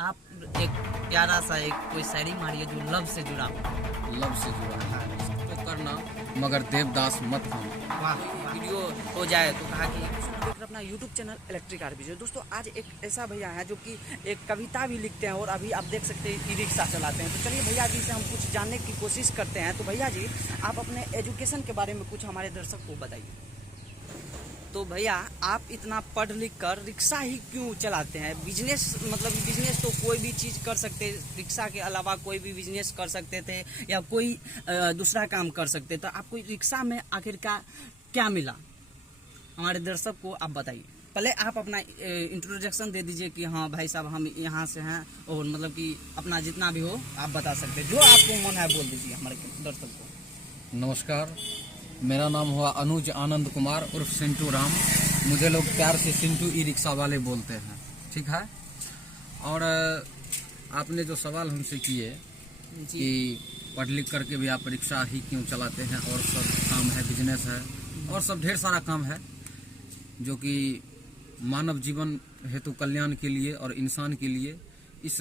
आप एक प्यारा सा एक कोई शायरी मारिए जो लव से जुड़ा हो। लव से जुड़ा है तो करना, मगर देवदास मत हम। वाह, वीडियो हो जाए तो कहा कि देख अपना यूट्यूब चैनल इलेक्ट्रिक आरबीजे। दोस्तों आज एक ऐसा भैया है जो कि एक कविता भी लिखते हैं और अभी आप देख सकते हैं ई रिक्शा चलाते हैं। तो चलिए भैया जी से हम कुछ जानने की कोशिश करते हैं। तो भैया जी आप अपने एजुकेशन के बारे में कुछ हमारे दर्शक को बताइए। तो भैया आप इतना पढ़ लिख कर रिक्शा ही क्यों चलाते हैं? बिजनेस मतलब बिजनेस तो कोई भी चीज़ कर सकते, रिक्शा के अलावा कोई भी बिजनेस कर सकते थे या कोई दूसरा काम कर सकते। तो आपको रिक्शा में आखिरकार क्या मिला, हमारे दर्शक को आप बताइए। पहले आप अपना इंट्रोडक्शन दे दीजिए कि हाँ भाई साहब हम यहाँ से हैं, और मतलब कि अपना जितना भी हो आप बता सकते, जो आपको मन है बोल दीजिए हमारे दर्शक को। नमस्कार, मेरा नाम हुआ अनुज आनंद कुमार उर्फ सिंटू राम। मुझे लोग प्यार से सिंटू ई रिक्शा वाले बोलते हैं, ठीक है। और आपने जो सवाल हमसे किए कि पढ़ लिख करके भी आप रिक्शा ही क्यों चलाते हैं, और सब काम है, बिजनेस है और सब ढेर सारा काम है जो कि मानव जीवन हेतु कल्याण के लिए और इंसान के लिए इस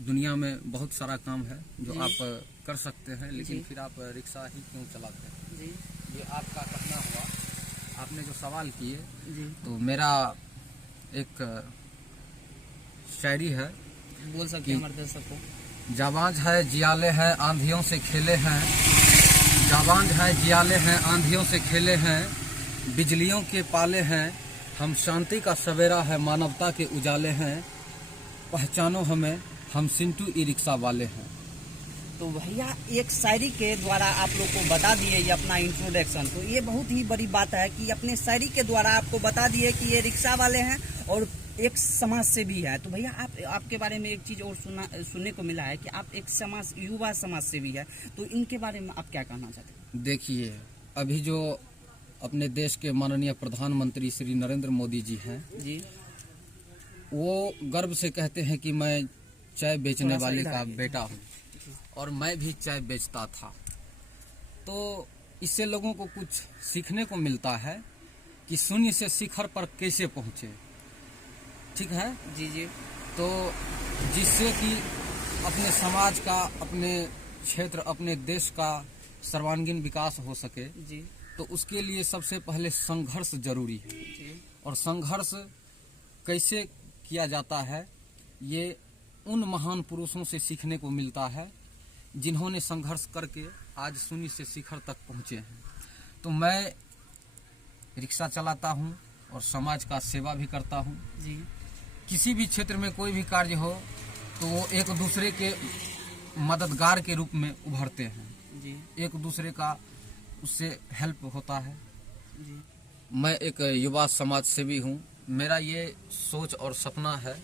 दुनिया में बहुत सारा काम है जो आप कर सकते हैं, लेकिन फिर आप रिक्शा ही क्यों चलाते हैं जी। ये आपका कहना हुआ। आपने जो सवाल किए जी तो मेरा एक शायरी है, बोल सकते हैं हमारे दर्शक को। जाबाज है जियाले हैं आंधियों से खेले हैं, जाबाज है जियाले हैं आंधियों से खेले हैं, बिजलियों के पाले हैं, हम शांति का सवेरा है मानवता के उजाले हैं, पहचानो हमें हम सिंटू ई रिक्शा वाले हैं। तो भैया एक शायरी के द्वारा आप लोग को बता दिए ये अपना इंट्रोडक्शन, तो ये बहुत ही बड़ी बात है कि अपने शायरी के द्वारा आपको बता दिए कि ये रिक्शा वाले हैं और एक समाज से भी है। तो भैया आपके बारे में एक चीज़ और सुनने को मिला है कि आप एक समाज युवा समाज से भी है, तो इनके बारे में आप क्या कहना चाहते हैं? देखिए, अभी जो अपने देश के माननीय प्रधानमंत्री श्री नरेंद्र मोदी जी हैं जी, वो गर्व से कहते हैं कि मैं चाय बेचने वाले का बेटा हूँ और मैं भी चाय बेचता था। तो इससे लोगों को कुछ सीखने को मिलता है कि शून्य से शिखर पर कैसे पहुँचे, ठीक है जी जी। तो जिससे कि अपने समाज का, अपने क्षेत्र, अपने देश का सर्वांगीण विकास हो सके, जी तो उसके लिए सबसे पहले संघर्ष जरूरी है। जी। और संघर्ष कैसे किया जाता है ये उन महान पुरुषों से सीखने को मिलता है जिन्होंने संघर्ष करके आज शून्य से शिखर तक पहुँचे हैं। तो मैं रिक्शा चलाता हूँ और समाज का सेवा भी करता हूँ। जी। किसी भी क्षेत्र में कोई भी कार्य हो तो वो एक दूसरे के मददगार के रूप में उभरते हैं जी। एक दूसरे का उससे हेल्प होता है जी। मैं एक युवा समाज सेवी हूँ। मेरा ये सोच और सपना है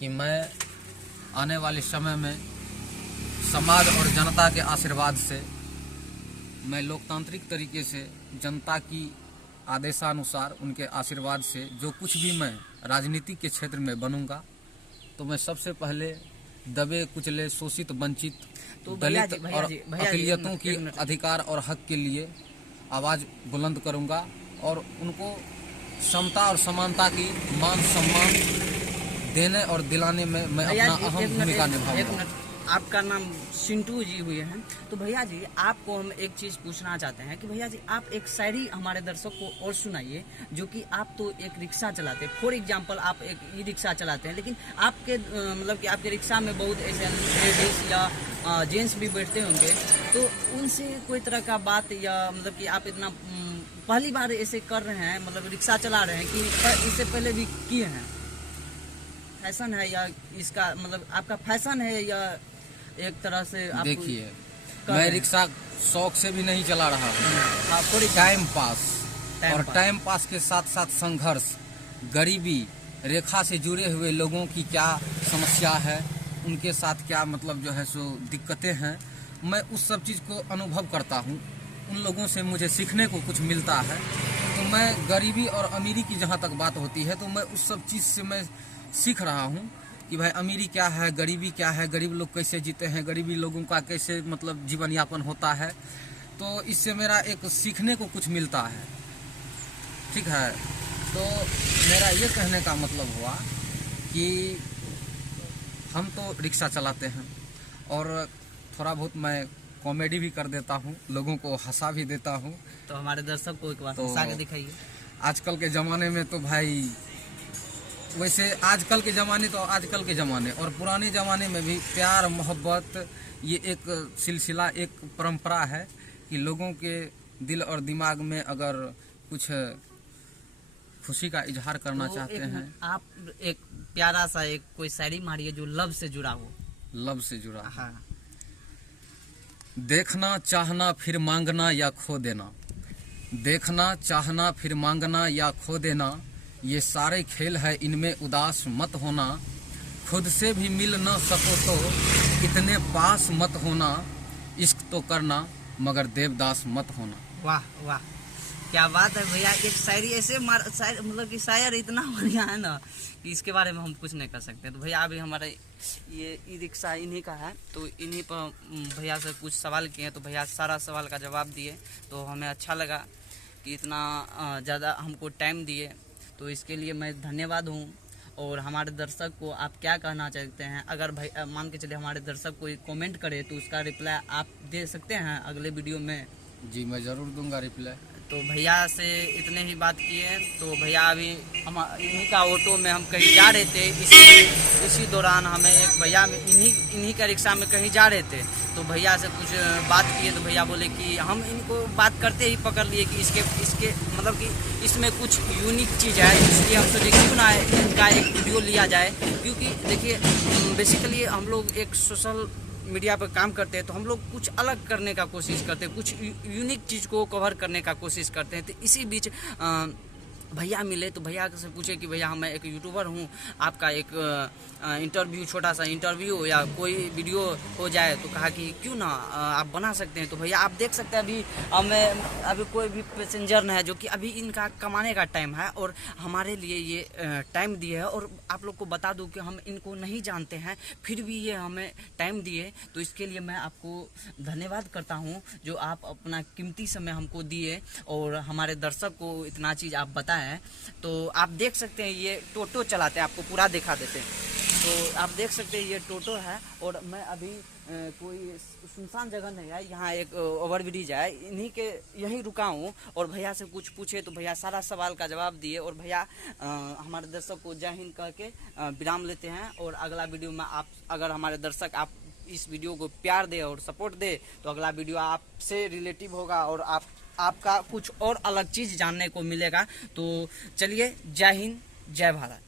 कि मैं आने वाले समय में समाज और जनता के आशीर्वाद से, मैं लोकतांत्रिक तरीके से जनता की आदेशानुसार, उनके आशीर्वाद से जो कुछ भी मैं राजनीति के क्षेत्र में बनूंगा, तो मैं सबसे पहले दबे कुचले, शोषित, वंचित, तो दलित और अक़लियतों की अधिकार और हक के लिए आवाज़ बुलंद करूंगा और उनको समता और समानता की मान सम्मान देने और दिलाने में मैं अपना अहम भूमिका निभाऊंगा। आपका नाम सिंटू जी हुए हैं, तो भैया जी आपको हम एक चीज़ पूछना चाहते हैं कि भैया जी आप एक शायरी हमारे दर्शक को और सुनाइए, जो कि आप तो एक रिक्शा चलाते हैं, फॉर एग्जांपल आप एक ई रिक्शा चलाते हैं, लेकिन आपके मतलब कि आपके रिक्शा में बहुत ऐसे लेडीज या जेंट्स भी बैठते होंगे, तो उनसे कोई तरह का बात या मतलब कि आप इतना पहली बार ऐसे कर रहे हैं, मतलब रिक्शा चला रहे हैं कि इससे पहले भी किए हैं? फैशन है या इसका मतलब आपका फैशन है या एक तरह से आप? देखिए, मैं रिक्शा शौक से भी नहीं चला रहा हूँ, थोड़ी टाइम पास और टाइम पास के साथ साथ संघर्ष, गरीबी रेखा से जुड़े हुए लोगों की क्या समस्या है, उनके साथ क्या मतलब जो है सो दिक्कतें हैं, मैं उस सब चीज़ को अनुभव करता हूँ। उन लोगों से मुझे सीखने को कुछ मिलता है। तो मैं गरीबी और अमीरी की जहाँ तक बात होती है तो मैं उस सब चीज़ से मैं सीख रहा हूँ कि भाई अमीरी क्या है, गरीबी क्या है, गरीब लोग कैसे जीते हैं, गरीबी लोगों का कैसे मतलब जीवन यापन होता है। तो इससे मेरा एक सीखने को कुछ मिलता है, ठीक है। तो मेरा ये कहने का मतलब हुआ कि हम तो रिक्शा चलाते हैं और थोड़ा बहुत मैं कॉमेडी भी कर देता हूँ, लोगों को हंसा भी देता हूँ। तो हमारे दर्शक को एक बार तो हंसा के दिखाइए। आजकल के ज़माने में तो भाई, वैसे आजकल के ज़माने तो आजकल के ज़माने और पुराने ज़माने में भी प्यार मोहब्बत ये एक सिलसिला, एक परंपरा है कि लोगों के दिल और दिमाग में अगर कुछ खुशी का इजहार करना तो चाहते हैं। आप एक प्यारा सा एक कोई शायरी मारिए जो लव से जुड़ा हो। लव से जुड़ा। हाँ। देखना चाहना फिर मांगना या खो देना, देखना चाहना फिर मांगना या खो देना, ये सारे खेल है, इनमें उदास मत होना। खुद से भी मिल न सको तो इतने पास मत होना, इश्क तो करना मगर देवदास मत होना। वाह वाह, क्या बात है भैया। एक शायरी ऐसे मतलब कि शायर इतना बढ़िया है ना कि इसके बारे में हम कुछ नहीं कर सकते। तो भैया अभी हमारे ये ई रिक्शा इन्हीं का है, तो इन्हीं पर भैया से कुछ सवाल किए, तो भैया सारा सवाल का जवाब दिए। तो हमें अच्छा लगा कि इतना ज़्यादा हमको टाइम दिए, तो इसके लिए मैं धन्यवाद हूँ। और हमारे दर्शक को आप क्या कहना चाहते हैं? अगर भाई मान के चले हमारे दर्शक कोई कमेंट करे तो उसका रिप्लाई आप दे सकते हैं अगले वीडियो में। जी मैं ज़रूर दूंगा रिप्लाई। तो भैया से इतने ही बात किए। तो भैया अभी हम इन्हीं का ऑटो में हम कहीं जा रहे थे, इसी दौरान हमें एक भैया इन्हीं का रिक्शा में कहीं जा रहे थे। तो भैया से कुछ बात किए, तो भैया बोले कि हम इनको बात करते ही पकड़ लिए कि इसके मतलब कि इसमें कुछ यूनिक चीज़ है, इसलिए हम सोचे क्यों ना इनका एक वीडियो लिया जाए। क्योंकि देखिए बेसिकली हम लोग एक सोशल मीडिया पर काम करते हैं, तो हम लोग कुछ अलग करने का कोशिश करते हैं, कुछ यूनिक चीज़ को कवर करने का कोशिश करते हैं। तो इसी बीच भैया मिले, तो भैया से पूछे कि भैया मैं एक यूट्यूबर हूँ, आपका एक इंटरव्यू, छोटा सा इंटरव्यू या कोई वीडियो हो जाए। तो कहा कि क्यों ना आप बना सकते हैं। तो भैया आप देख सकते हैं अभी कोई भी पैसेंजर नहीं है, जो कि अभी इनका कमाने का टाइम है और हमारे लिए ये टाइम दिए है। और आप लोग को बता दूं कि हम इनको नहीं जानते हैं, फिर भी ये हमें टाइम दिए। तो इसके लिए मैं आपको धन्यवाद करता हूँ जो आप अपना कीमती समय हमको दिए और हमारे दर्शक को इतना चीज़ आप बताएं। तो आप देख सकते हैं ये टोटो चलाते हैं, आपको पूरा दिखा देते हैं। तो आप देख सकते हैं ये टोटो है और मैं अभी कोई सुनसान जगह नहीं है, यहाँ एक ओवरब्रिज है, यहीं रुका हूँ। और भैया से कुछ पूछे तो भैया सारा सवाल का जवाब दिए। और भैया हमारे दर्शक को जय हिंद कह के विराम लेते हैं। और अगला वीडियो में आप अगर हमारे दर्शक आप इस वीडियो को प्यार दे और सपोर्ट दे तो अगला वीडियो आपसे रिलेटिव होगा और आपका कुछ और अलग चीज़ जानने को मिलेगा। तो चलिए, जय हिंद, जय भारत।